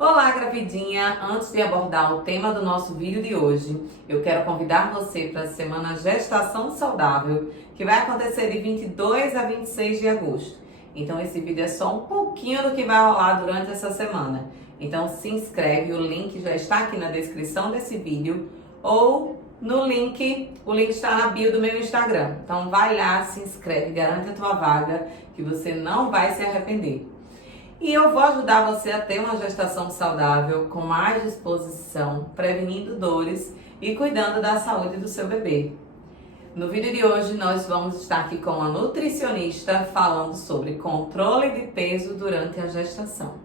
Olá, gravidinha! Antes de abordar o tema do nosso vídeo de hoje, eu quero convidar você para a Semana Gestação Saudável, que vai acontecer de 22 a 26 de agosto. Então esse vídeo é só um pouquinho do que vai rolar durante essa semana. Então se inscreve, o link já está aqui na descrição desse vídeo ou no link, o link está na bio do meu Instagram. Então vai lá, se inscreve, garante a tua vaga, que você não vai se arrepender. E eu vou ajudar você a ter uma gestação saudável, com mais disposição, prevenindo dores e cuidando da saúde do seu bebê. No vídeo de hoje nós vamos estar aqui com uma nutricionista falando sobre controle de peso durante a gestação.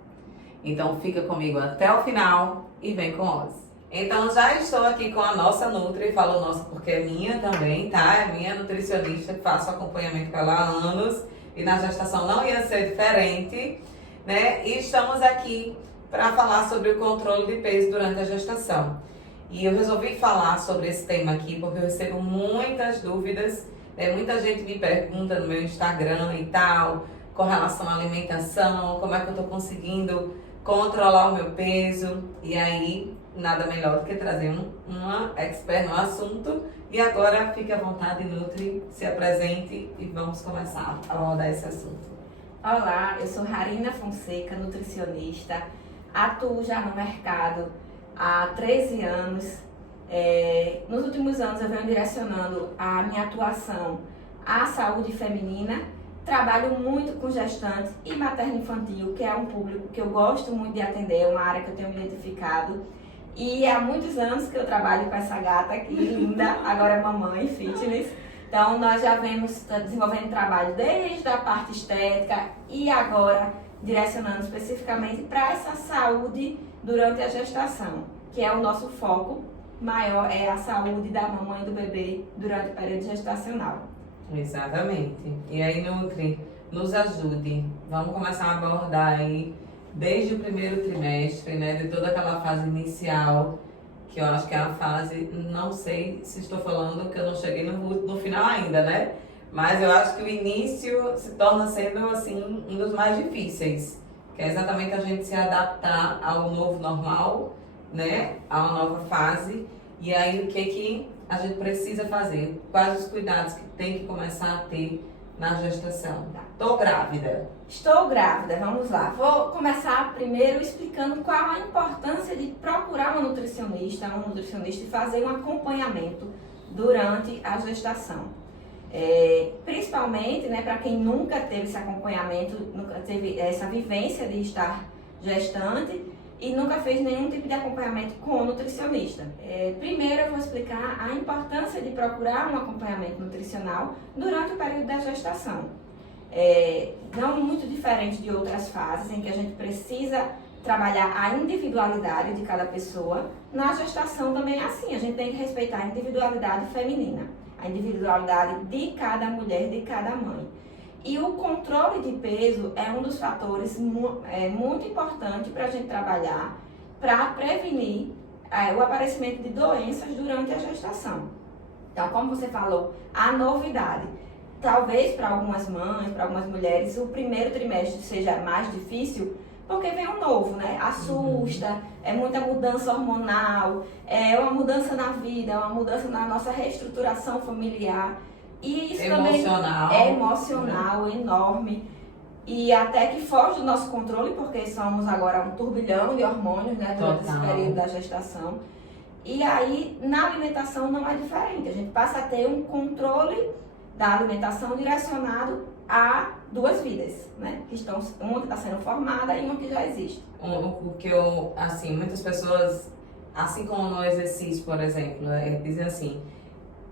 Então fica comigo até o final e vem com nós. Então já estou aqui com a nossa Nutri, falo nossa porque é minha também, tá? É minha nutricionista, faço acompanhamento com ela há anos e na gestação não ia ser diferente. E estamos aqui para falar sobre o controle de peso durante a gestação. E eu resolvi falar sobre esse tema aqui porque eu recebo muitas dúvidas, muita gente me pergunta no meu Instagram e tal, com relação à alimentação, como é que eu estou conseguindo controlar o meu peso. E aí, nada melhor do que trazer uma expert no assunto. E agora, fique à vontade, Nutri, se apresente e vamos começar a abordar esse assunto. Olá, eu sou Rarina Fonseca, nutricionista, atuo já no mercado há 13 anos. Nos últimos anos eu venho direcionando a minha atuação à saúde feminina, trabalho muito com gestantes e materno-infantil, que é um público que eu gosto muito de atender, é uma área que eu tenho me identificado. E há muitos anos que eu trabalho com essa gata aqui, linda, agora é mamãe fitness. Então, nós já vemos desenvolvendo trabalho desde a parte estética e agora direcionando especificamente para essa saúde durante a gestação, que é o nosso foco maior, é a saúde da mamãe e do bebê durante o período gestacional. Exatamente. E aí, Nutri, nos ajude. Vamos começar a abordar aí desde o primeiro trimestre, de toda aquela fase inicial, que eu acho que é a fase, não sei se estou falando que eu não cheguei no final ainda, Mas eu acho que o início se torna sendo, assim, um dos mais difíceis, que é exatamente a gente se adaptar ao novo normal, a uma nova fase. E aí, o que a gente precisa fazer? Quais os cuidados que tem que começar a ter na gestação? Estou grávida. Estou grávida, vamos lá. Vou começar primeiro explicando qual a importância de procurar uma nutricionista e fazer um acompanhamento durante a gestação. Principalmente, para quem nunca teve esse acompanhamento, nunca teve essa vivência de estar gestante e nunca fez nenhum tipo de acompanhamento com o nutricionista. Primeiro eu vou explicar a importância de procurar um acompanhamento nutricional durante o período da gestação. Não muito diferente de outras fases em que a gente precisa trabalhar a individualidade de cada pessoa. Na gestação também é assim, a gente tem que respeitar a individualidade feminina, a individualidade de cada mulher, de cada mãe. E o controle de peso é um dos fatores muito importante para a gente trabalhar, para prevenir o aparecimento de doenças durante a gestação. Então, como você falou, a novidade. Talvez para algumas mães, para algumas mulheres, o primeiro trimestre seja mais difícil, porque vem um novo, Assusta, é muita mudança hormonal, é uma mudança na vida, é uma mudança na nossa reestruturação familiar. E isso emocional. Também é emocional, enorme. E até que foge do nosso controle, porque somos agora um turbilhão de hormônios, durante esse período da gestação. E aí, na alimentação não é diferente. A gente passa a ter um controle da alimentação direcionado a duas vidas, que estão, uma que está sendo formada e uma que já existe. Porque muitas pessoas, assim como no exercício, por exemplo, dizem assim: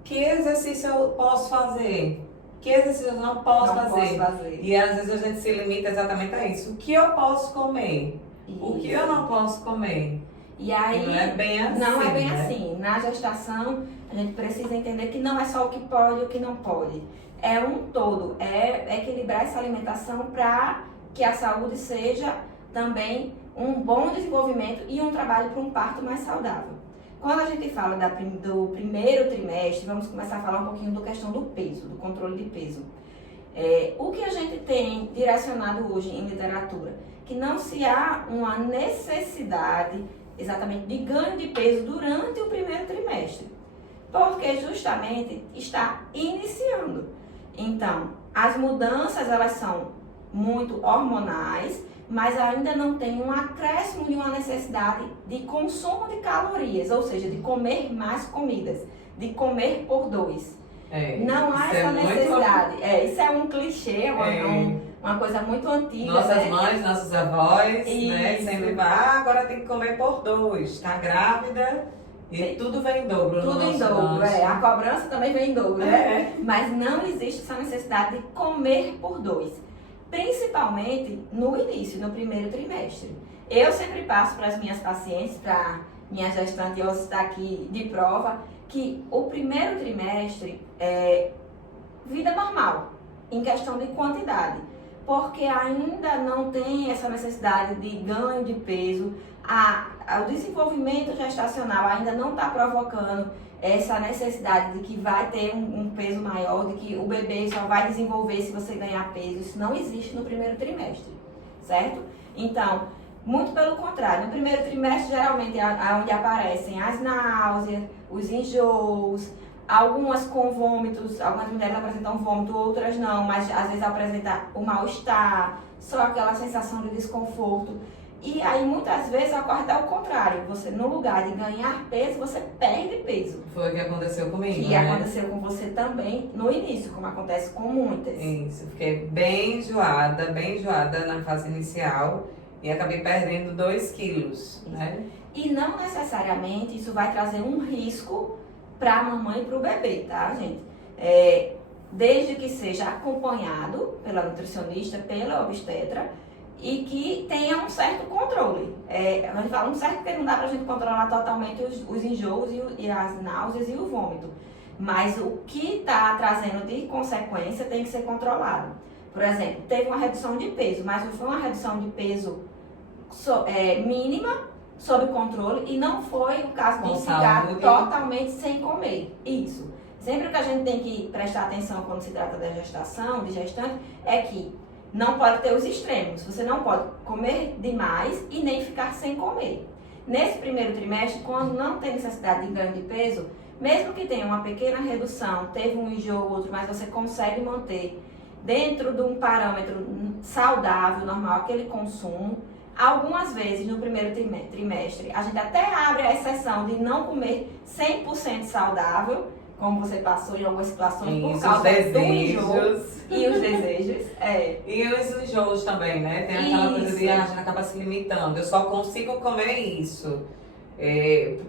que exercício eu posso fazer? Que exercício eu não posso fazer? E às vezes a gente se limita exatamente a isso. O que eu posso comer? Isso. O que eu não posso comer? E aí, não é bem assim. Não é bem assim. Na gestação, a gente precisa entender que não é só o que pode e o que não pode. É um todo. É equilibrar essa alimentação para que a saúde seja também um bom desenvolvimento e um trabalho para um parto mais saudável. Quando a gente fala do primeiro trimestre, vamos começar a falar um pouquinho da questão do peso, do controle de peso. O que a gente tem direcionado hoje em literatura que não se há uma necessidade exatamente de ganho de peso durante o primeiro trimestre, porque justamente está iniciando. Então, as mudanças elas são muito hormonais, mas ainda não tem um acréscimo de uma necessidade de consumo de calorias, ou seja, de comer mais comidas, de comer por dois. Não há essa necessidade. Isso é um clichê, uma coisa muito antiga. Nossas mães, nossos avós, né? Sempre vai, agora tem que comer por dois. Tá grávida e tudo vem em dobro. Tudo em dobro, a cobrança também vem em dobro, né? Mas não existe essa necessidade de comer por dois. Principalmente no início, no primeiro trimestre. Eu sempre passo para as minhas pacientes, para minha gestante, eu estou aqui de prova, que o primeiro trimestre é vida normal, em questão de quantidade, porque ainda não tem essa necessidade de ganho de peso, o desenvolvimento gestacional ainda não está provocando essa necessidade de que vai ter um peso maior, de que o bebê só vai desenvolver se você ganhar peso. Isso não existe no primeiro trimestre, certo? Então, muito pelo contrário, no primeiro trimestre geralmente é onde aparecem as náuseas, os enjoos, algumas com vômitos, algumas mulheres apresentam vômito, outras não, mas às vezes apresenta o mal-estar, só aquela sensação de desconforto. E aí muitas vezes ocorre até o contrário, você no lugar de ganhar peso, você perde peso. Foi o que aconteceu comigo, que aconteceu com você também no início, como acontece com muitas. Isso, fiquei bem enjoada na fase inicial e acabei perdendo 2 quilos, né? E não necessariamente isso vai trazer um risco para a mamãe e para o bebê, tá, gente? Desde que seja acompanhado pela nutricionista, pela obstetra, e que tenha um certo controle. A gente fala um certo porque não dá pra gente controlar totalmente os enjoos e as náuseas e o vômito. Mas o que está trazendo de consequência tem que ser controlado. Por exemplo, teve uma redução de peso, mas não foi uma redução de peso mínima, sob controle, e não foi o caso de ficar totalmente sem comer. Isso. Sempre o que a gente tem que prestar atenção quando se trata da gestação, de gestante, é que não pode ter os extremos. Você não pode comer demais e nem ficar sem comer. Nesse primeiro trimestre, quando não tem necessidade de ganho de peso, mesmo que tenha uma pequena redução, teve um enjoo ou outro, mas você consegue manter dentro de um parâmetro saudável, normal, aquele consumo. Algumas vezes no primeiro trimestre, a gente até abre a exceção de não comer 100% saudável, como você passou em algumas situações por causa do enjoo e os desejos. E os enjoos também, né? Tem aquela coisa de a gente acaba se limitando. Eu só consigo comer isso.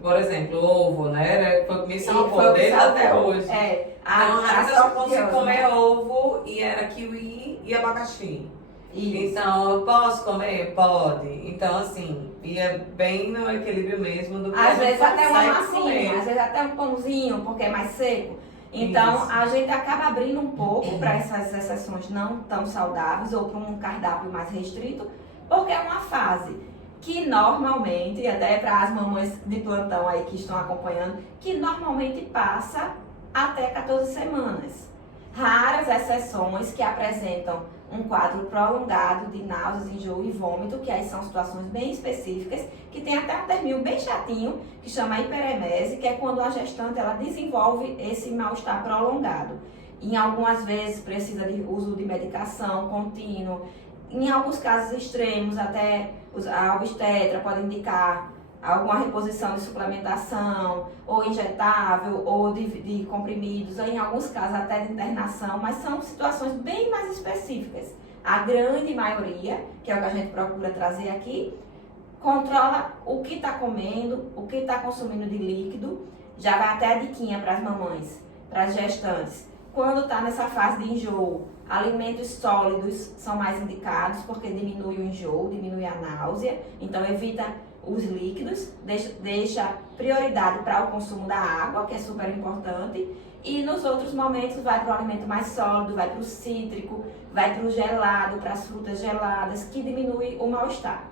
Por exemplo, ovo, né? Me salvou desde até hoje. Eu só consigo comer ovo e era kiwi e abacaxi. Isso. Então, eu posso comer? Pode. Então, assim, ia bem no equilíbrio mesmo do que às vezes até uma massinha, às vezes até um pãozinho, porque é mais seco. Então, a gente acaba abrindo um pouco para essas exceções não tão saudáveis ou para um cardápio mais restrito, porque é uma fase que normalmente, e até para as mamães de plantão aí que estão acompanhando, que normalmente passa até 14 semanas. Raras exceções que apresentam um quadro prolongado de náuseas, enjoo e vômito, que aí são situações bem específicas, que tem até um terminho bem chatinho, que chama hiperemese, que é quando a gestante ela desenvolve esse mal-estar prolongado. Em algumas vezes precisa de uso de medicação contínuo, em alguns casos extremos, até a obstetra pode indicar alguma reposição de suplementação, ou injetável, ou de comprimidos, ou em alguns casos até de internação, mas são situações bem mais específicas. A grande maioria, que é o que a gente procura trazer aqui, controla o que está comendo, o que está consumindo de líquido, já vai até a diquinha para as mamães, para as gestantes. Quando está nessa fase de enjoo, alimentos sólidos são mais indicados, porque diminui o enjoo, diminui a náusea, então evita os líquidos, deixa prioridade para o consumo da água, que é super importante, e nos outros momentos vai para o alimento mais sólido, vai para o cítrico, vai para o gelado, para as frutas geladas, que diminui o mal-estar.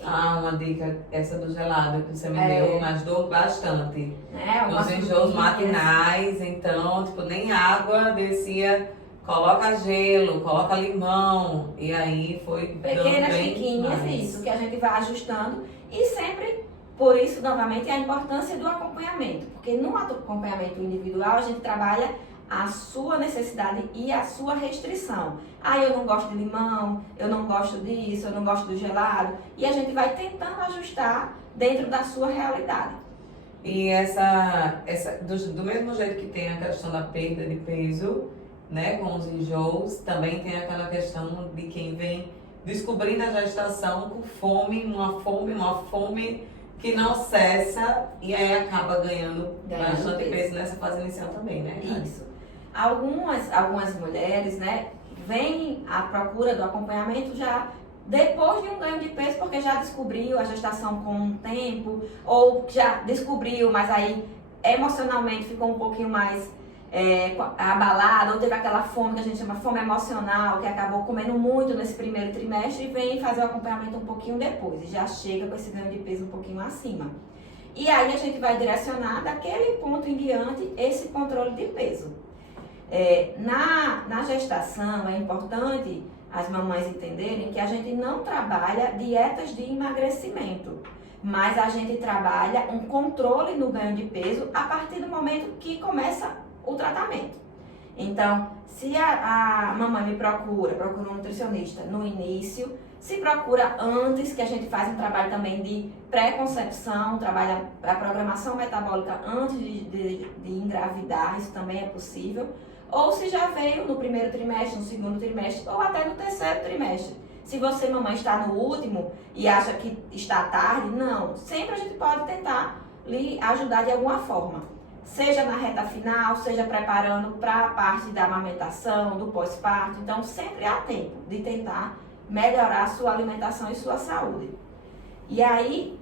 Uma dica, essa do gelado que você me deu, me ajudou bastante. Nos enjoos matinais, então, nem água descia coloca gelo, coloca limão, e aí foi Pequenas dando bem chiquinhas, mais. isso, que a gente vai ajustando e sempre, por isso, novamente, a importância do acompanhamento, porque no acompanhamento individual a gente trabalha a sua necessidade e a sua restrição. Ah, eu não gosto de limão, eu não gosto disso, eu não gosto do gelado, e a gente vai tentando ajustar dentro da sua realidade. E do mesmo jeito que tem a questão da perda de peso, né, com os enjoos, também tem aquela questão de quem vem descobrindo a gestação com fome, uma fome que não cessa e aí acaba ganhando bastante peso nessa fase inicial também, né? Isso. Algumas mulheres, né, vêm à procura do acompanhamento já depois de um ganho de peso, porque já descobriu a gestação com um tempo, ou já descobriu, mas aí emocionalmente ficou um pouquinho mais abalada, ou teve aquela fome que a gente chama fome emocional, que acabou comendo muito nesse primeiro trimestre e vem fazer o acompanhamento um pouquinho depois, e já chega com esse ganho de peso um pouquinho acima. E aí a gente vai direcionar daquele ponto em diante esse controle de peso. Na gestação é importante as mamães entenderem que a gente não trabalha dietas de emagrecimento, mas a gente trabalha um controle no ganho de peso a partir do momento que começa o tratamento. Então, se a mamãe me procura um nutricionista no início, se procura antes, que a gente faz um trabalho também de pré-concepção, trabalha a programação metabólica antes de engravidar, isso também é possível. Ou se já veio no primeiro trimestre, no segundo trimestre, ou até no terceiro trimestre. Se você, mamãe, está no último e acha que está tarde, não. Sempre a gente pode tentar lhe ajudar de alguma forma. Seja na reta final, seja preparando para a parte da amamentação, do pós-parto. Então, sempre há tempo de tentar melhorar a sua alimentação e sua saúde. E aí,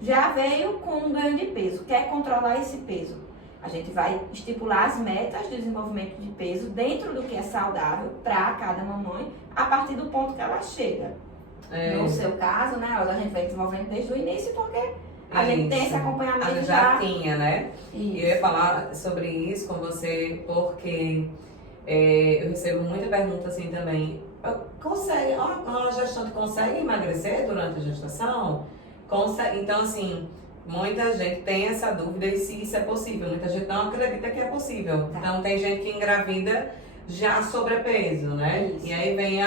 já veio com um ganho de peso. Quer controlar esse peso? A gente vai estipular as metas de desenvolvimento de peso dentro do que é saudável para cada mamãe, a partir do ponto que ela chega. No seu caso, né, a gente vem desenvolvendo desde o início, porque a gente tem esse acompanhamento a gente já tinha, né? Isso. E eu ia falar sobre isso com você, porque eu recebo muita pergunta assim também. Consegue, uma gestante consegue emagrecer durante a gestação? Consegue. Então, assim, muita gente tem essa dúvida e se isso é possível. Muita gente não acredita que é possível. Tá. Então, tem gente que engravida já sobrepeso, né? Isso. E aí vem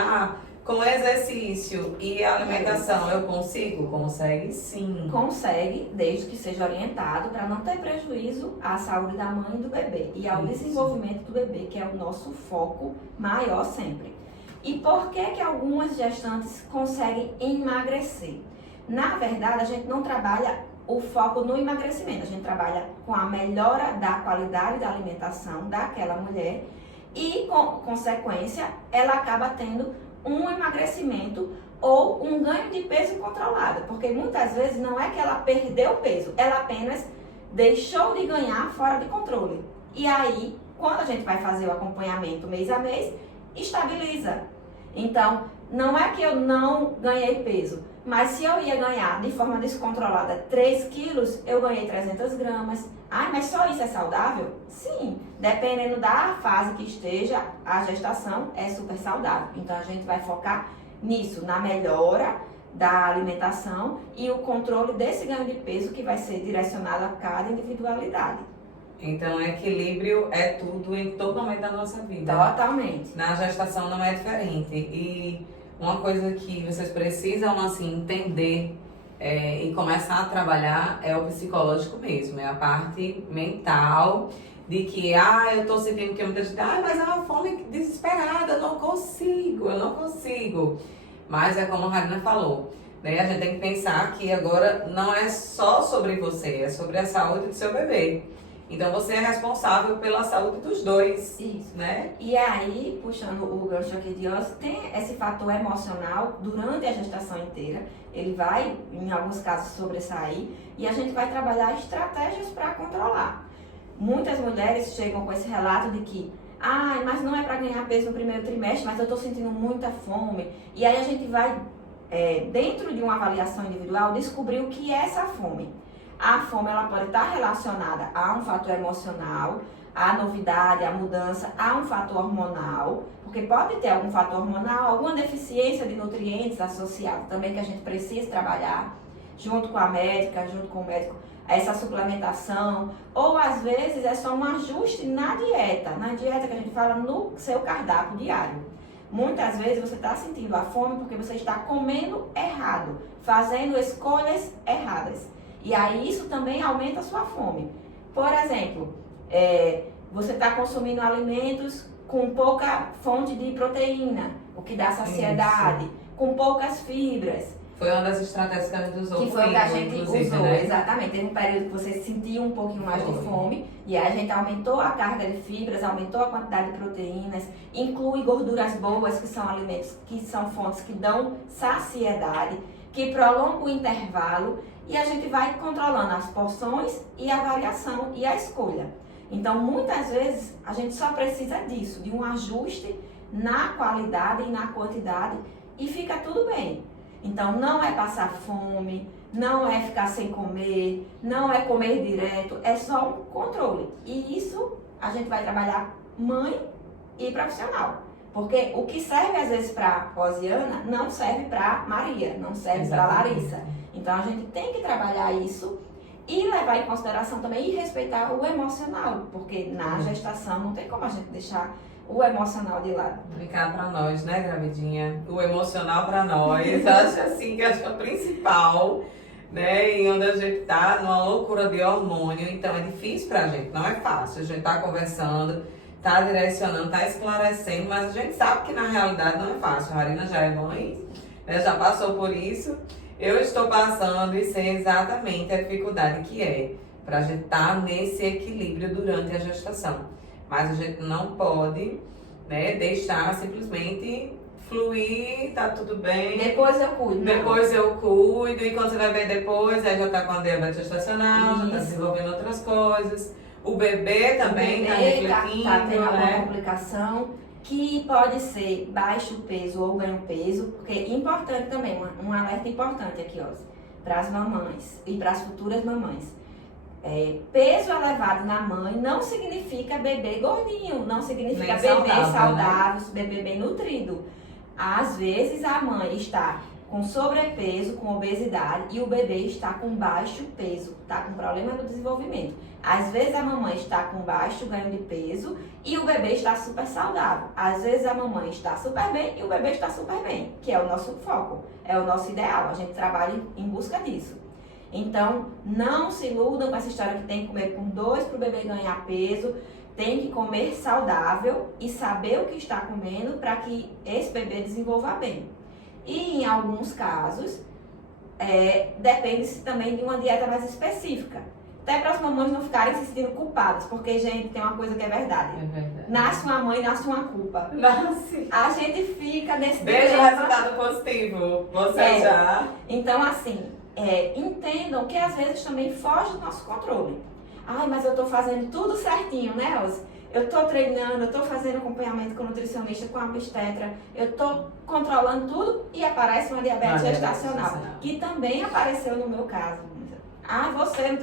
com exercício e alimentação, eu consigo? Consegue sim. Consegue, desde que seja orientado, para não ter prejuízo à saúde da mãe e do bebê e ao desenvolvimento do bebê, que é o nosso foco maior sempre. E por que algumas gestantes conseguem emagrecer? Na verdade, a gente não trabalha o foco no emagrecimento, a gente trabalha com a melhora da qualidade da alimentação daquela mulher e, com consequência, ela acaba tendo um emagrecimento ou um ganho de peso controlado, porque muitas vezes não é que ela perdeu peso, ela apenas deixou de ganhar fora de controle. E aí, quando a gente vai fazer o acompanhamento mês a mês, estabiliza. Então, não é que eu não ganhei peso, mas se eu ia ganhar de forma descontrolada 3 quilos, eu ganhei 300 gramas. Ah, mas só isso é saudável? Sim, dependendo da fase que esteja, a gestação é super saudável. Então, a gente vai focar nisso, na melhora da alimentação e o controle desse ganho de peso que vai ser direcionado a cada individualidade. Então, equilíbrio é tudo em todo momento da nossa vida. Totalmente. Na gestação não é diferente. E uma coisa que vocês precisam, assim, entender e começar a trabalhar é o psicológico mesmo. É a parte mental de que, eu tô sentindo que muita gente, mas é uma fome desesperada, eu não consigo. Mas é como a Rarina falou, né? A gente tem que pensar que agora não é só sobre você, é sobre a saúde do seu bebê. Então, você é responsável pela saúde dos dois. Isso. Né? E aí, puxando o gancho aqui de osso, tem esse fator emocional durante a gestação inteira. Ele vai, em alguns casos, sobressair. E a gente vai trabalhar estratégias para controlar. Muitas mulheres chegam com esse relato de que mas não é para ganhar peso no primeiro trimestre, mas eu estou sentindo muita fome. E aí a gente vai, dentro de uma avaliação individual, descobrir o que é essa fome. A fome ela pode estar relacionada a um fator emocional, a novidade, a mudança, há um fator hormonal, porque pode ter algum fator hormonal, alguma deficiência de nutrientes associado também que a gente precisa trabalhar junto com a médica, junto com o médico, essa suplementação, ou às vezes é só um ajuste na dieta que a gente fala no seu cardápio diário. Muitas vezes você está sentindo a fome porque você está comendo errado, fazendo escolhas erradas. E aí isso também aumenta a sua fome. Por exemplo, você está consumindo alimentos com pouca fonte de proteína, o que dá saciedade, com poucas fibras. Foi uma das estratégias que a gente usou. Que foi o que a gente usou, né? exatamente. Teve um período que você sentiu um pouquinho mais de fome e aí a gente aumentou a carga de fibras, aumentou a quantidade de proteínas, inclui gorduras boas, que são alimentos que são fontes que dão saciedade, que prolongam o intervalo e a gente vai controlando as porções e a variação e a escolha. Então, muitas vezes, a gente só precisa disso, de um ajuste na qualidade e na quantidade e fica tudo bem. Então, não é passar fome, não é ficar sem comer, não é comer direto, é só um controle. E isso a gente vai trabalhar mãe e profissional. Porque o que serve às vezes para Rosiana não serve para Maria, não serve para Larissa. Então, a gente tem que trabalhar isso e levar em consideração também e respeitar o emocional. Porque na gestação não tem como a gente deixar o emocional de lado. Brincar pra nós, né, gravidinha? O emocional pra nós, acho assim que acho que é o principal, né? E onde a gente tá numa loucura de hormônio, então é difícil pra gente, não é fácil. A gente tá conversando, tá direcionando, tá esclarecendo, mas a gente sabe que na realidade não é fácil. A Marina já é mãe, né? Já passou por isso. Eu estou passando e sei exatamente a dificuldade que é pra gente estar nesse equilíbrio durante a gestação. Mas a gente não pode, né, deixar simplesmente fluir, tá tudo bem. Depois eu cuido. Depois eu cuido. E quando você vai ver depois, aí já tá com a diabetes gestacional, já tá desenvolvendo outras coisas. O bebê também tá refletindo, tá tendo alguma né? complicação que pode ser baixo peso ou ganho peso, porque é importante também, um alerta importante aqui, ó, para as mamães e para as futuras mamães. Peso elevado na mãe não significa bebê gordinho, não significa Nem bebê saudável, saudável, bebê bem nutrido. Às vezes a mãe está com sobrepeso, com obesidade e o bebê está com baixo peso, está com problema no desenvolvimento. Às vezes a mamãe está com baixo ganho de peso e o bebê está super saudável. Às vezes a mamãe está super bem e o bebê está super bem, que é o nosso foco, é o nosso ideal. A gente trabalha em busca disso. Então, não se iludam com essa história que tem que comer com 2 para o bebê ganhar peso. Tem que comer saudável e saber o que está comendo para que esse bebê desenvolva bem. E em alguns casos, depende também de uma dieta mais específica. Até para as mamães não ficarem se sentindo culpadas, porque, gente, tem uma coisa que é verdade. É verdade. Nasce uma mãe, nasce uma culpa. Nasce. A gente fica nesse Veja o dilema. resultado positivo. Você já. Então, assim, entendam que às vezes também foge do nosso controle. Ai, mas eu tô fazendo tudo certinho, né, Elza? Eu tô treinando, eu tô fazendo acompanhamento com nutricionista, com a obstetra, eu tô controlando tudo e aparece uma diabetes gestacional, que também apareceu no meu caso. Ah, você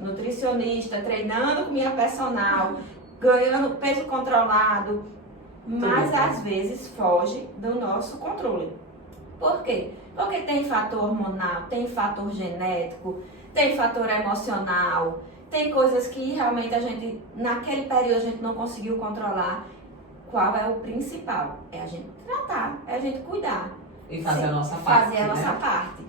nutricionista, treinando com minha personal, ganhando peso controlado, mas às vezes foge do nosso controle. Por quê? Porque tem fator hormonal, tem fator genético, tem fator emocional, tem coisas que realmente a gente, naquele período, a gente não conseguiu controlar. Qual é o principal? É a gente tratar, é a gente cuidar. E fazer a nossa parte. Fazer a nossa parte.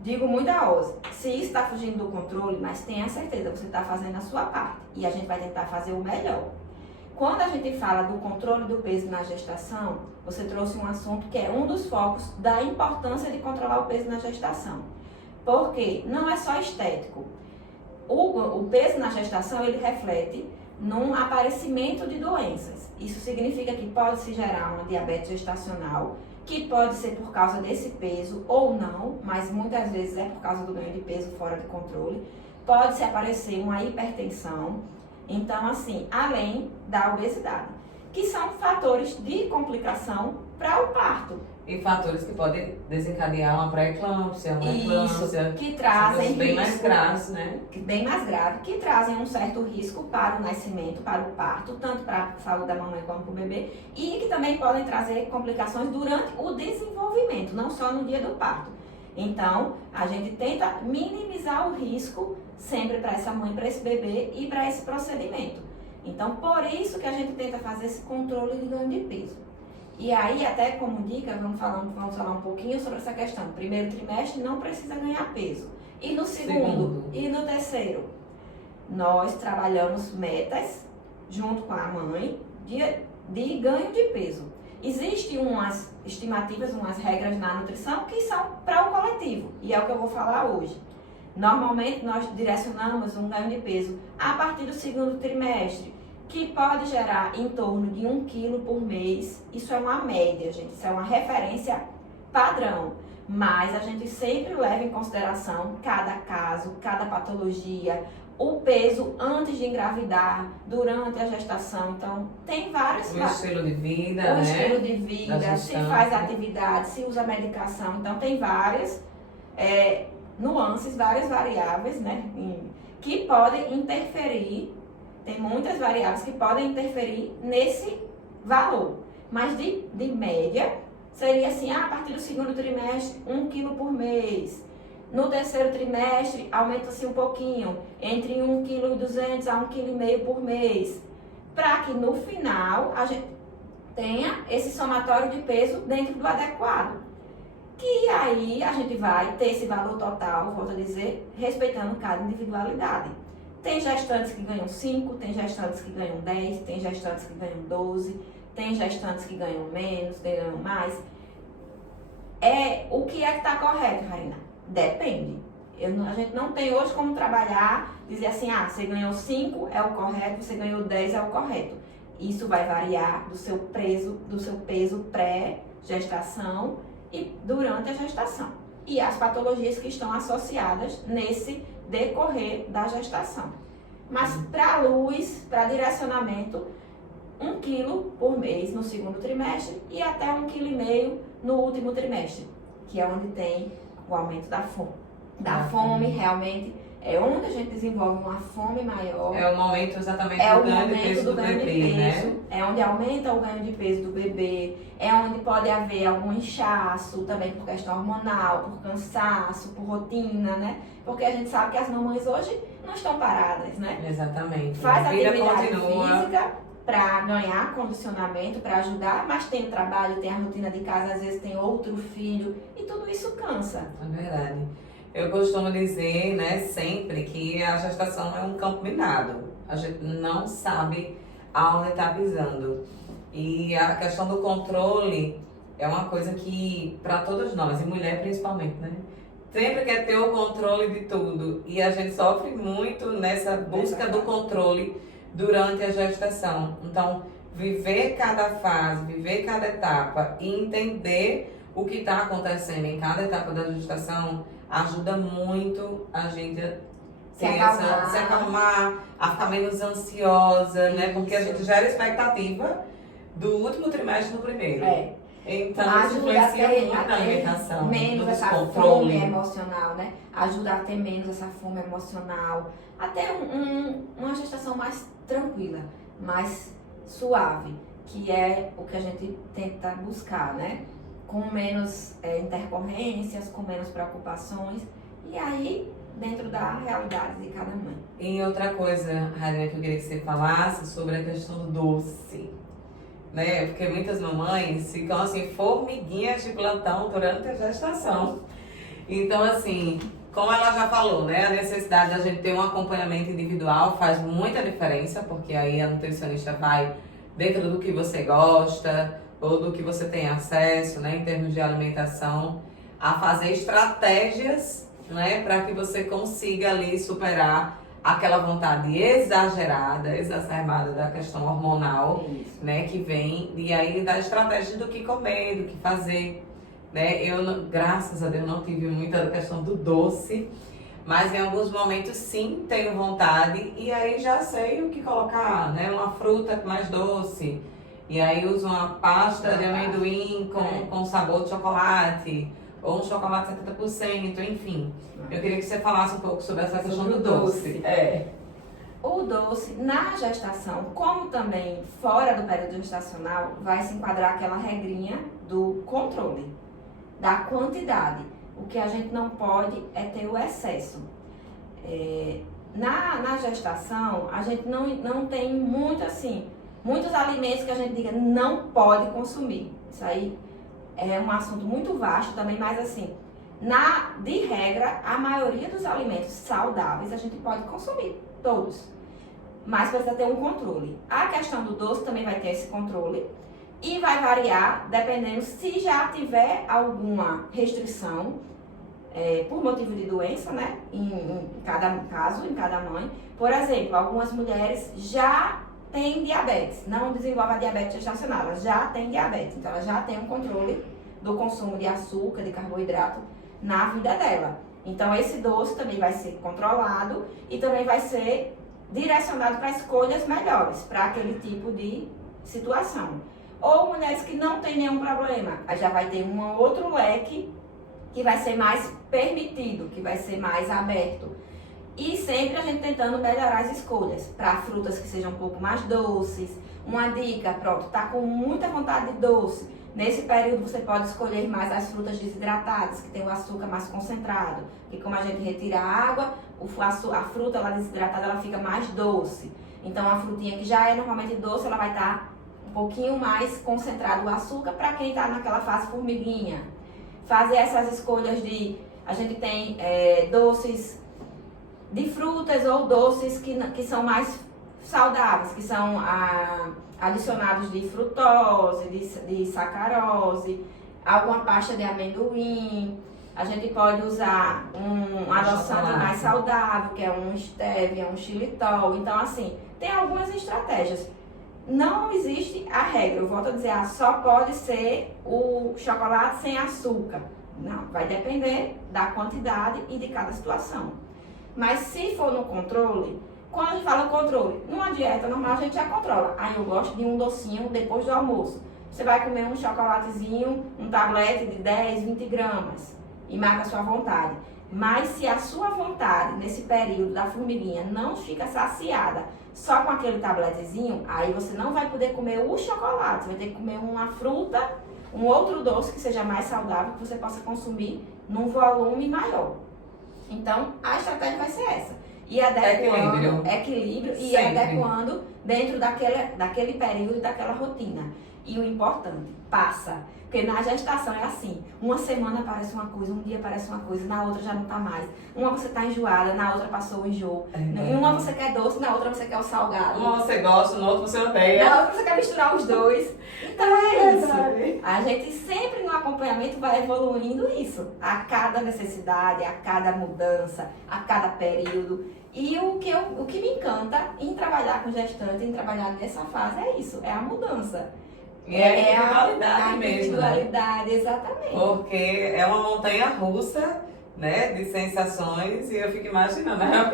Digo muito a Osa, se isso está fugindo do controle, mas tenha certeza, você está fazendo a sua parte. E a gente vai tentar fazer o melhor. Quando a gente fala do controle do peso na gestação, você trouxe um assunto que é um dos focos da importância de controlar o peso na gestação. Porque não é só estético. O peso na gestação, ele reflete num aparecimento de doenças. Isso significa que pode se gerar uma diabetes gestacional, que pode ser por causa desse peso ou não, mas muitas vezes é por causa do ganho de peso fora de controle. Pode se aparecer uma hipertensão. Então, assim, além da obesidade, que são fatores de complicação para o parto. E fatores que podem desencadear uma pré-eclâmpsia, uma Isso, eclâmpsia. que trazem São bem mais risco, graves, né? bem mais grave, que trazem um certo risco para o nascimento, para o parto, tanto para a saúde da mamãe como para o bebê, e que também podem trazer complicações durante o desenvolvimento, não só no dia do parto. Então, a gente tenta minimizar o risco sempre para essa mãe, para esse bebê e para esse procedimento. Então, por isso que a gente tenta fazer esse controle de ganho de peso. E aí, até como dica, vamos falar um pouquinho sobre essa questão. No primeiro trimestre não precisa ganhar peso. E no segundo e no terceiro, nós trabalhamos metas junto com a mãe de ganho de peso. Existem umas estimativas, umas regras na nutrição que são para o coletivo, e é o que eu vou falar hoje. Normalmente nós direcionamos um ganho de peso a partir do segundo trimestre, que pode gerar em torno de 1 quilo por mês. Isso é uma média, gente, isso é uma referência padrão. Mas a gente sempre leva em consideração cada caso, cada patologia, o peso antes de engravidar, durante a gestação. Então, tem vários... O estilo de vida, O né? estilo de vida, se faz atividade, se usa medicação. Então, tem várias nuances, várias variáveis, né? Que podem interferir. Tem muitas variáveis que podem interferir nesse valor. Mas, de média, seria assim, a partir do segundo trimestre, 1 quilo por mês. No terceiro trimestre, aumenta-se um pouquinho, entre 1,2 kg a 1,5 kg por mês. Para que no final, a gente tenha esse somatório de peso dentro do adequado. Que aí a gente vai ter esse valor total, volto a dizer, respeitando cada individualidade. Tem gestantes que ganham 5, tem gestantes que ganham 10, tem gestantes que ganham 12, tem gestantes que ganham menos, ganham mais. O que é que está correto, Raina? Depende. A gente não tem hoje como trabalhar, dizer assim, você ganhou 5 é o correto, você ganhou 10 é o correto. Isso vai variar do seu peso pré-gestação e durante a gestação. E as patologias que estão associadas nesse decorrer da gestação. Mas para luz, para direcionamento, 1 quilo por mês no segundo trimestre e até 1,5 kg no último trimestre, que é onde tem o aumento da fome. Da fome, realmente, é onde a gente desenvolve uma fome maior. É o momento exatamente do ganho de peso do bebê, né? É onde aumenta o ganho de peso do bebê, é onde pode haver algum inchaço, também por questão hormonal, por cansaço, por rotina, né? Porque a gente sabe que as mamães hoje não estão paradas, né? Exatamente. Faz a vida atividade continua. física para ganhar condicionamento, para ajudar, mas tem o trabalho, tem a rotina de casa, às vezes tem outro filho, e tudo isso cansa. É verdade. Eu costumo dizer, né, sempre que a gestação é um campo minado. A gente não sabe aonde está pisando. E a questão do controle é uma coisa que, para todos nós, e mulher principalmente, né? Sempre quer ter o controle de tudo. E a gente sofre muito nessa busca do controle durante a gestação. Então, viver cada fase, viver cada etapa e entender o que está acontecendo em cada etapa da gestação ajuda muito a gente a se acalmar, a ficar menos ansiosa, né? Porque a gente gera expectativa do último trimestre no primeiro. Então, isso influencia muito na alimentação, menos no essa descontrole. fome emocional, né? Ajuda a ter menos essa fome emocional. Até uma gestação mais tranquila, mais suave, que é o que a gente tenta buscar, né? Com menos intercorrências, com menos preocupações. E aí, dentro da realidade de cada mãe. E outra coisa, Rainha, que eu queria que você falasse sobre a questão do doce. Né? Porque muitas mamães ficam assim, formiguinhas de plantão durante a gestação. Então, assim, como ela já falou, né? A necessidade da gente ter um acompanhamento individual faz muita diferença, porque aí a nutricionista vai dentro do que você gosta ou do que você tem acesso, né? Em termos de alimentação, a fazer estratégias, né? Para que você consiga ali superar aquela vontade exagerada, exacerbada da questão hormonal, né, que vem, e aí da estratégia do que comer, do que fazer, né, eu, graças a Deus, não tive muita questão do doce, mas em alguns momentos sim, tenho vontade, e aí já sei o que colocar, né, uma fruta mais doce, e aí usa uma pasta de amendoim com sabor de chocolate, ou um chocolate 70%, enfim. Eu queria que você falasse um pouco sobre essa questão do doce. O doce, na gestação, como também fora do período gestacional, vai se enquadrar aquela regrinha do controle, da quantidade. O que a gente não pode é ter o excesso. Na gestação, a gente não tem muitos alimentos que a gente diga não pode consumir. Isso aí é um assunto muito vasto também, mas assim, de regra, a maioria dos alimentos saudáveis a gente pode consumir, todos. Mas precisa ter um controle. A questão do doce também vai ter esse controle e vai variar dependendo se já tiver alguma restrição por motivo de doença, né? Em cada caso, em cada mãe. Por exemplo, algumas mulheres já têm diabetes, não desenvolvem a diabetes gestacional, elas já têm diabetes, então elas já têm um controle do consumo de açúcar, de carboidrato na vida dela. Então esse doce também vai ser controlado e também vai ser direcionado para escolhas melhores, para aquele tipo de situação. Ou mulheres que não têm nenhum problema, aí já vai ter um outro leque que vai ser mais permitido, que vai ser mais aberto. E sempre a gente tentando melhorar as escolhas, para frutas que sejam um pouco mais doces. Uma dica, pronto, tá com muita vontade de doce. Nesse período você pode escolher mais as frutas desidratadas, que tem o açúcar mais concentrado. Porque como a gente retira a água, a fruta ela desidratada ela fica mais doce. Então a frutinha que já é normalmente doce, ela vai estar um pouquinho mais concentrado o açúcar para quem está naquela fase formiguinha. Fazer essas escolhas a gente tem doces de frutas ou doces que são mais saudáveis, que são adicionados de frutose, de sacarose, alguma pasta de amendoim. A gente pode usar um adoçante mais saudável, que é um stevia, um xilitol. Então, assim, tem algumas estratégias. Não existe a regra, eu volto a dizer, só pode ser o chocolate sem açúcar. Não, vai depender da quantidade e de cada situação. Mas se for no controle, quando a gente fala controle, numa dieta normal a gente já controla. Eu gosto de um docinho depois do almoço. Você vai comer um chocolatezinho, um tablete de 10, 20 gramas e marca a sua vontade. Mas se a sua vontade, nesse período da formiguinha, não fica saciada só com aquele tabletezinho, aí você não vai poder comer o chocolate. Você vai ter que comer uma fruta, um outro doce que seja mais saudável, que você possa consumir num volume maior. Então, a estratégia vai ser essa. E adequando, equilíbrio e adequando dentro daquele período, daquela rotina. E o importante, passa. Porque na gestação é assim, uma semana parece uma coisa, um dia parece uma coisa, na outra já não tá mais. Uma você tá enjoada, na outra passou o enjoo. Em uma você quer doce, na outra você quer o salgado. Uma você gosta, na outra você odeia. Na outra você quer misturar os dois. Então é isso. A gente sempre no acompanhamento vai evoluindo isso. A cada necessidade, a cada mudança, a cada período. E o que me encanta em trabalhar com gestante, em trabalhar nessa fase é isso, é a mudança. E é a individualidade mesmo. Individualidade, exatamente. Porque é uma montanha russa, né, de sensações, e eu fico imaginando, né?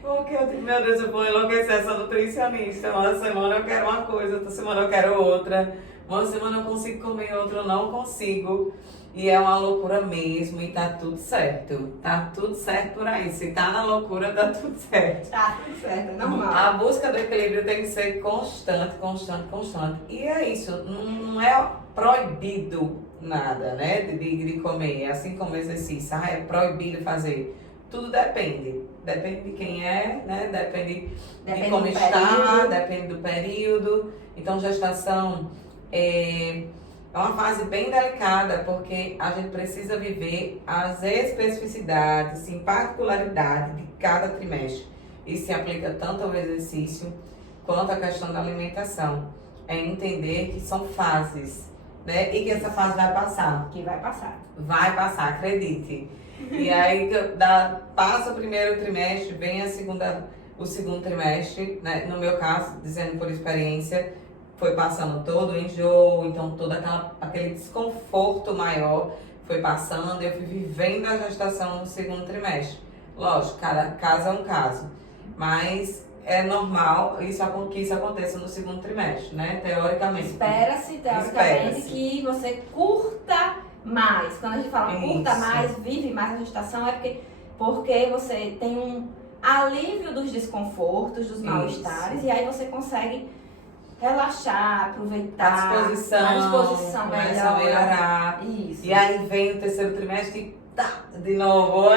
Porque eu digo, meu Deus, eu vou enlouquecer essa nutricionista. Uma semana eu quero uma coisa, outra semana eu quero outra. Uma semana eu consigo comer, outra eu não consigo. E é uma loucura mesmo, e tá tudo certo. Tá tudo certo por aí. Se tá na loucura, tá tudo certo. Tá tudo certo, é normal. A busca do equilíbrio tem que ser constante, constante, constante. E é isso, não é proibido nada, né, de comer. Assim como exercício, é proibido fazer. Tudo depende. Depende de quem é, né? Depende de como está, depende do período. Então, gestação é uma fase bem delicada, porque a gente precisa viver as especificidades, em particularidade de cada trimestre. Isso se aplica tanto ao exercício quanto à questão da alimentação. É entender que são fases, né? E que essa fase vai passar. Que vai passar. Vai passar, acredite. E aí passa o primeiro trimestre, vem o segundo trimestre, né? No meu caso, dizendo por experiência, foi passando todo o enjoo, então todo aquele desconforto maior foi passando, eu fui vivendo a gestação no segundo trimestre. Lógico, cada caso é um caso, mas é normal que isso aconteça no segundo trimestre, né? Teoricamente. Espera-se, teoricamente, que você curta mais. Quando a gente fala curta mais, vive mais a gestação, é porque você tem um alívio dos desconfortos, dos mal-estares, e aí você consegue relaxar, aproveitar, a disposição começa a melhorar. Isso. E aí vem o terceiro trimestre e tá, de novo,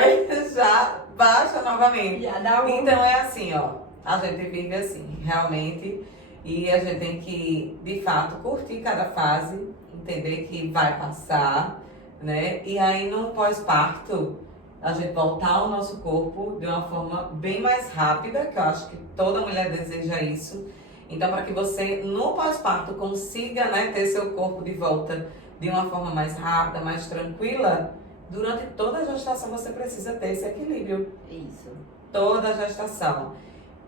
já baixa novamente. Já dá um... Então é assim, ó, a gente vive assim, realmente, e a gente tem que, de fato, curtir cada fase, entender que vai passar, né? E aí no pós-parto, a gente voltar ao nosso corpo de uma forma bem mais rápida, que eu acho que toda mulher deseja isso. Então, para que você, no pós-parto, consiga, né, ter seu corpo de volta de uma forma mais rápida, mais tranquila, durante toda a gestação você precisa ter esse equilíbrio. Isso. Toda a gestação.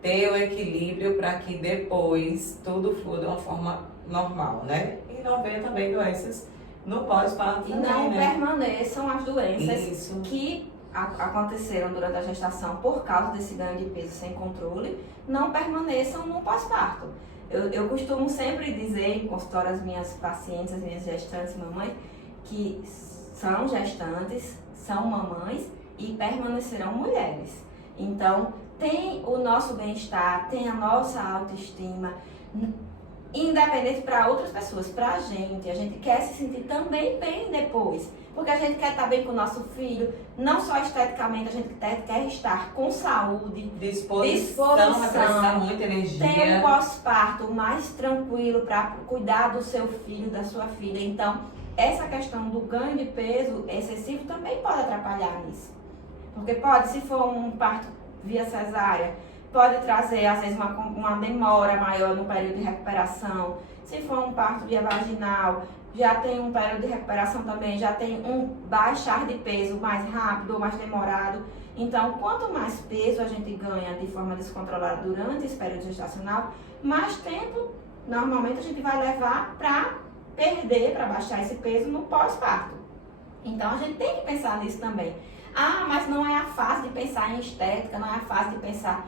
Ter o equilíbrio para que depois tudo flua de uma forma normal, né? E não venha também doenças no pós-parto. E também, não né? permaneçam as doenças Isso. que aconteceram durante a gestação por causa desse ganho de peso sem controle, não permaneçam no pós-parto. Eu costumo sempre dizer em consultório às minhas pacientes, às minhas gestantes e mamães, que são gestantes, são mamães e permanecerão mulheres. Então, tem o nosso bem-estar, tem a nossa autoestima, independente para outras pessoas, para a gente quer se sentir também bem depois, porque a gente quer estar bem com o nosso filho, não só esteticamente, a gente quer estar com saúde, disposição, vai precisar muita energia. Tem um pós-parto mais tranquilo para cuidar do seu filho, da sua filha. Então, essa questão do ganho de peso excessivo também pode atrapalhar nisso, porque pode, se for um parto via cesárea, pode trazer, às vezes, uma demora maior no período de recuperação. Se for um parto via vaginal, já tem um período de recuperação também, já tem um baixar de peso mais rápido ou mais demorado. Então, quanto mais peso a gente ganha de forma descontrolada durante esse período gestacional, mais tempo, normalmente, a gente vai levar para perder, para baixar esse peso no pós-parto. Então, a gente tem que pensar nisso também. Ah, mas não é a fase de pensar em estética, não é a fase de pensar...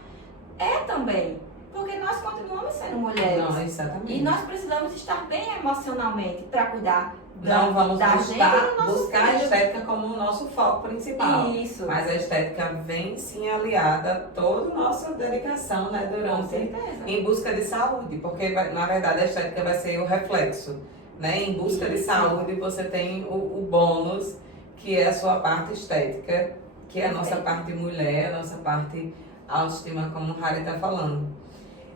É também, porque nós continuamos sendo mulheres. Não, exatamente. E nós precisamos estar bem emocionalmente para cuidar não vamos da gente e do nosso buscar a filho. estética como o nosso foco principal. Isso. Mas a estética vem sim aliada a toda a nossa dedicação, né, Com durante certeza. em busca de saúde, porque na verdade a estética vai ser o reflexo, né? Em busca de saúde você tem o bônus, que é a sua parte estética, que é a nossa parte mulher, a nossa parte autoestima, como o Harry está falando.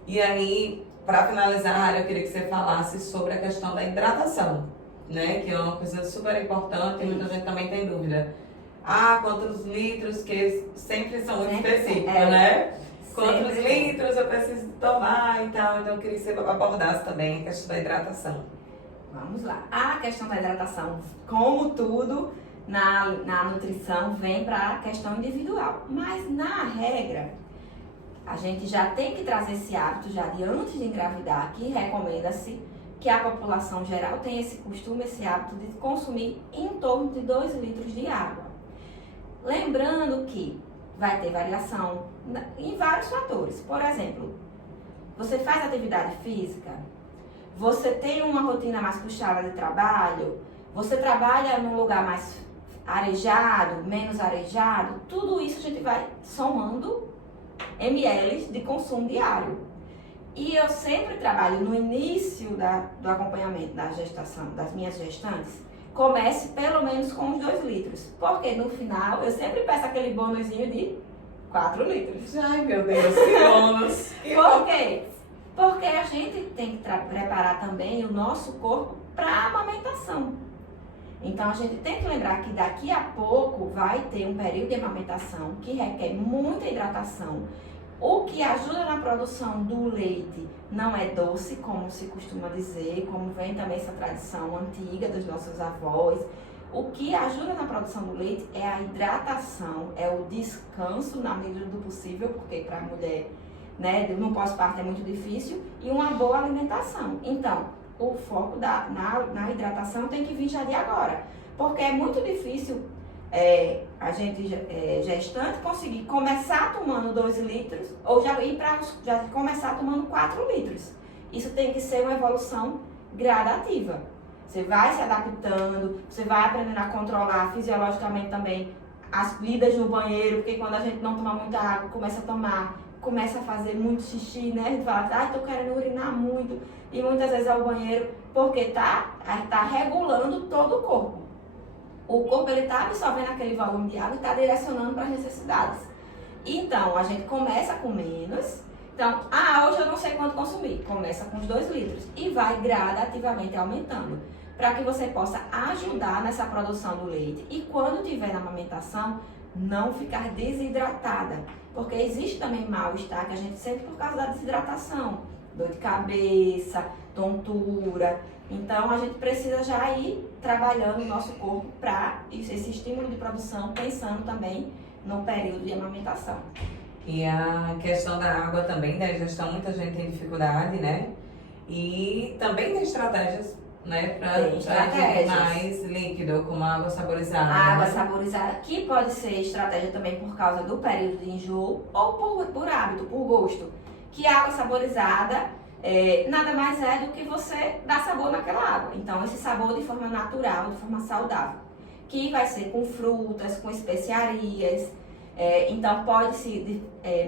E aí, para finalizar, Harry, eu queria que você falasse sobre a questão da hidratação, né? Que é uma coisa super importante e muita gente também tem dúvida. Ah, quantos litros, que sempre são muito específicos, né? Quantos litros eu preciso tomar e tal. Então, eu queria que você abordasse também a questão da hidratação. Vamos lá. A questão da hidratação, como tudo na nutrição, vem para a questão individual. Mas, na regra, a gente já tem que trazer esse hábito já de antes de engravidar, que recomenda-se que a população geral tenha esse costume, esse hábito de consumir em torno de 2 litros de água. Lembrando que vai ter variação em vários fatores. Por exemplo, você faz atividade física, você tem uma rotina mais puxada de trabalho, você trabalha num lugar mais arejado, menos arejado, tudo isso a gente vai somando ml de consumo diário. E eu sempre trabalho no início do acompanhamento da gestação, das minhas gestantes, comece pelo menos com os 2 litros. Porque no final eu sempre peço aquele bônusinho de 4 litros. Ai, meu Deus, que bônus! Por quê? Porque a gente tem que preparar também o nosso corpo para a amamentação. Então, a gente tem que lembrar que daqui a pouco vai ter um período de amamentação que requer muita hidratação. O que ajuda na produção do leite não é doce, como se costuma dizer, como vem também essa tradição antiga dos nossos avós. O que ajuda na produção do leite é a hidratação, é o descanso na medida do possível, porque para a mulher, né, no pós-parto é muito difícil, e uma boa alimentação. Então, o foco na hidratação tem que vir já de agora, porque é muito difícil a gente gestante conseguir começar tomando 2 litros ou já começar tomando 4 litros. Isso tem que ser uma evolução gradativa. Você vai se adaptando, você vai aprendendo a controlar fisiologicamente também as idas no banheiro, porque quando a gente não toma muita água, começa a fazer muito xixi, né? A gente fala, tô querendo urinar muito, e muitas vezes é o banheiro, porque tá regulando todo o corpo. O corpo, ele tá absorvendo aquele volume de água e tá direcionando para as necessidades. Então, a gente começa com menos. Então, hoje eu não sei quanto consumir. Começa com os 2 litros e vai gradativamente aumentando, para que você possa ajudar nessa produção do leite e quando tiver na amamentação, não ficar desidratada. Porque existe também mal-estar que a gente sente por causa da desidratação, dor de cabeça, tontura. Então, a gente precisa já ir trabalhando o nosso corpo para esse estímulo de produção, pensando também no período de amamentação. E a questão da água também, da ingestão, muita gente tem dificuldade, né? E também tem estratégias, né? Para ingerir mais líquido, como a água saborizada. A água saborizada, que pode ser estratégia também por causa do período de enjoo ou por hábito, por gosto. Que a água saborizada nada mais é do que você dar sabor naquela água. Então, esse sabor de forma natural, de forma saudável. Que vai ser com frutas, com especiarias. Então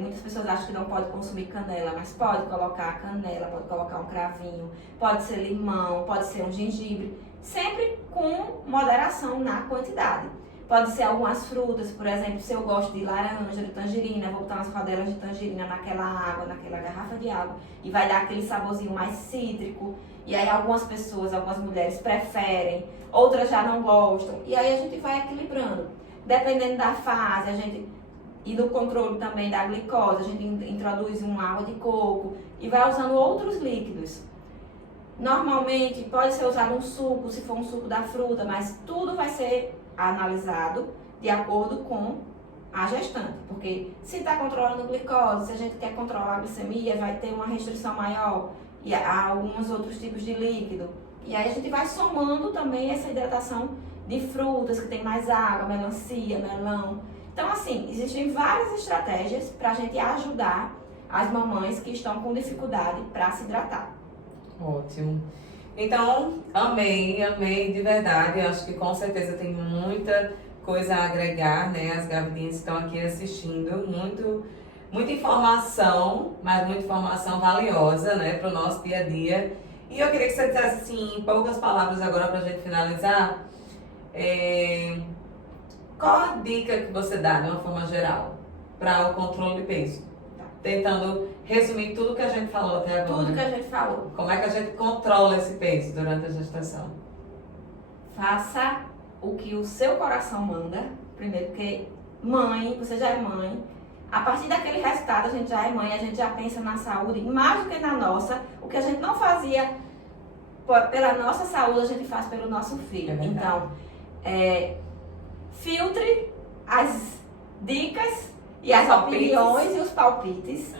muitas pessoas acham que não pode consumir canela, mas pode colocar canela, pode colocar um cravinho, pode ser limão, pode ser um gengibre, sempre com moderação na quantidade. Pode ser algumas frutas, por exemplo, se eu gosto de laranja, de tangerina, vou botar umas rodelas de tangerina naquela água, naquela garrafa de água, e vai dar aquele saborzinho mais cítrico. E aí algumas mulheres preferem, outras já não gostam, e aí a gente vai equilibrando. Dependendo da fase, e do controle também da glicose, a gente introduz uma água de coco e vai usando outros líquidos. Normalmente pode ser usado um suco, se for um suco da fruta, mas tudo vai ser analisado de acordo com a gestante. Porque se está controlando a glicose, se a gente quer controlar a glicemia, vai ter uma restrição maior e há alguns outros tipos de líquido. E aí a gente vai somando também essa hidratação de frutas que tem mais água, melancia, melão. Então, assim, existem várias estratégias para a gente ajudar as mamães que estão com dificuldade para se hidratar. Ótimo. Então, amei de verdade. Eu acho que com certeza tem muita coisa a agregar, né? As gravidinhas que estão aqui assistindo, muita informação, mas muita informação valiosa, né, para o nosso dia a dia. E eu queria que você dissesse, assim, em poucas palavras agora para a gente finalizar, qual a dica que você dá, de uma forma geral, para o controle de peso? Tentando resumir tudo que a gente falou até agora. Tudo que a gente falou. Como é que a gente controla esse peso durante a gestação? Faça o que o seu coração manda. Primeiro, porque mãe, você já é mãe. A partir daquele resultado, a gente já é mãe, a gente já pensa na saúde, mais do que na nossa. O que a gente não fazia pela nossa saúde, a gente faz pelo nosso filho. Então, filtre as dicas e as opiniões e os palpites.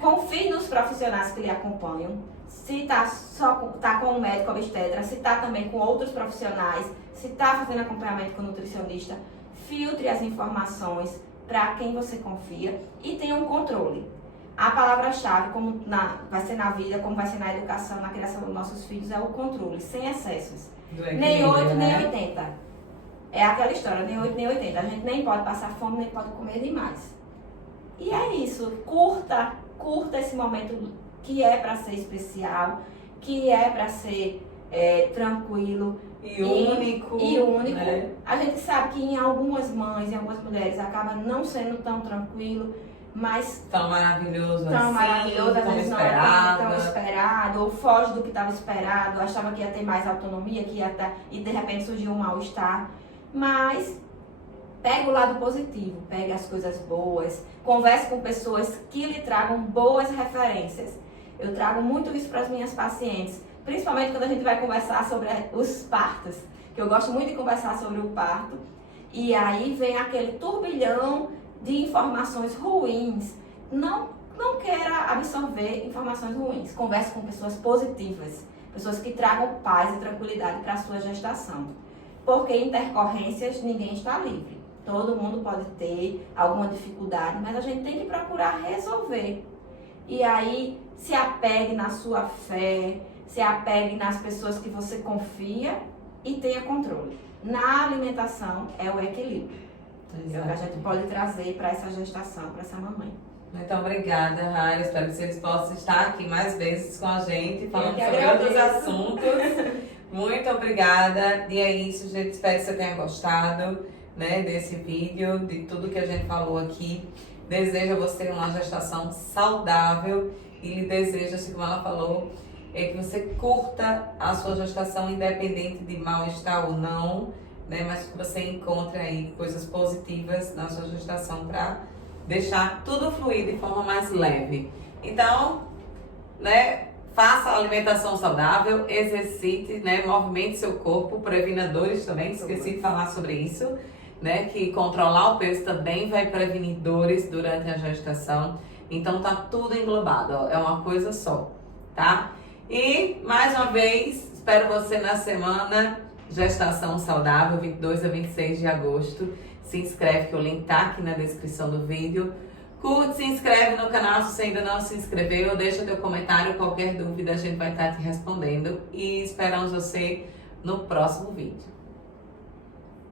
Confie nos profissionais que lhe acompanham. Se tá com o médico obstetra, se tá também com outros profissionais, se tá fazendo acompanhamento com o nutricionista, filtre as informações para quem você confia e tenha um controle. A palavra-chave, como vai ser na vida, como vai ser na educação, na criação dos nossos filhos, é o controle, sem excessos. Nem 8, nem 80. É aquela história, nem 8, nem 80. A gente nem pode passar fome, nem pode comer demais. E é isso, curta esse momento que é para ser especial, que é para ser tranquilo e único. Né? A gente sabe que em algumas mães, em algumas mulheres, acaba não sendo tão tranquilo, mas tão maravilhoso, às vezes não é tão esperado, ou foge do que estava esperado, achava que ia ter mais autonomia, e de repente surgiu um mal-estar. Mas pega o lado positivo, pega as coisas boas, converse com pessoas que lhe tragam boas referências. Eu trago muito isso para as minhas pacientes, principalmente quando a gente vai conversar sobre os partos, que eu gosto muito de conversar sobre o parto, e aí vem aquele turbilhão de informações ruins. Não queira absorver informações ruins, converse com pessoas positivas, pessoas que tragam paz e tranquilidade para a sua gestação. porque intercorrências ninguém está livre. Todo mundo pode ter alguma dificuldade, mas a gente tem que procurar resolver. E aí, se apegue na sua fé, se apegue nas pessoas que você confia e tenha controle. Na alimentação é o equilíbrio. É o que a gente pode trazer para essa gestação, para essa mamãe. Muito obrigada, Raia. Espero que vocês possam estar aqui mais vezes com a gente, falando sobre agradeço. outros assuntos. Muito obrigada. E é isso, gente. Espero que você tenha gostado, né, desse vídeo, de tudo que a gente falou aqui. Desejo a você uma gestação saudável e lhe desejo, assim como ela falou, que você curta a sua gestação, independente de mal-estar ou não, né, mas que você encontre aí coisas positivas na sua gestação para deixar tudo fluir de forma mais leve. Então, né, faça a alimentação saudável, exercite, né, movimente seu corpo, previna dores também, esqueci de falar sobre isso, né, que controlar o peso também vai prevenir dores durante a gestação. Então tá tudo englobado, ó, é uma coisa só, tá? E, mais uma vez, espero você na semana Gestação Saudável, 22 a 26 de agosto. Se inscreve, que o link tá aqui na descrição do vídeo. Curte, se inscreve no canal se você ainda não se inscreveu. Deixa teu comentário, qualquer dúvida a gente vai estar te respondendo. E esperamos você no próximo vídeo.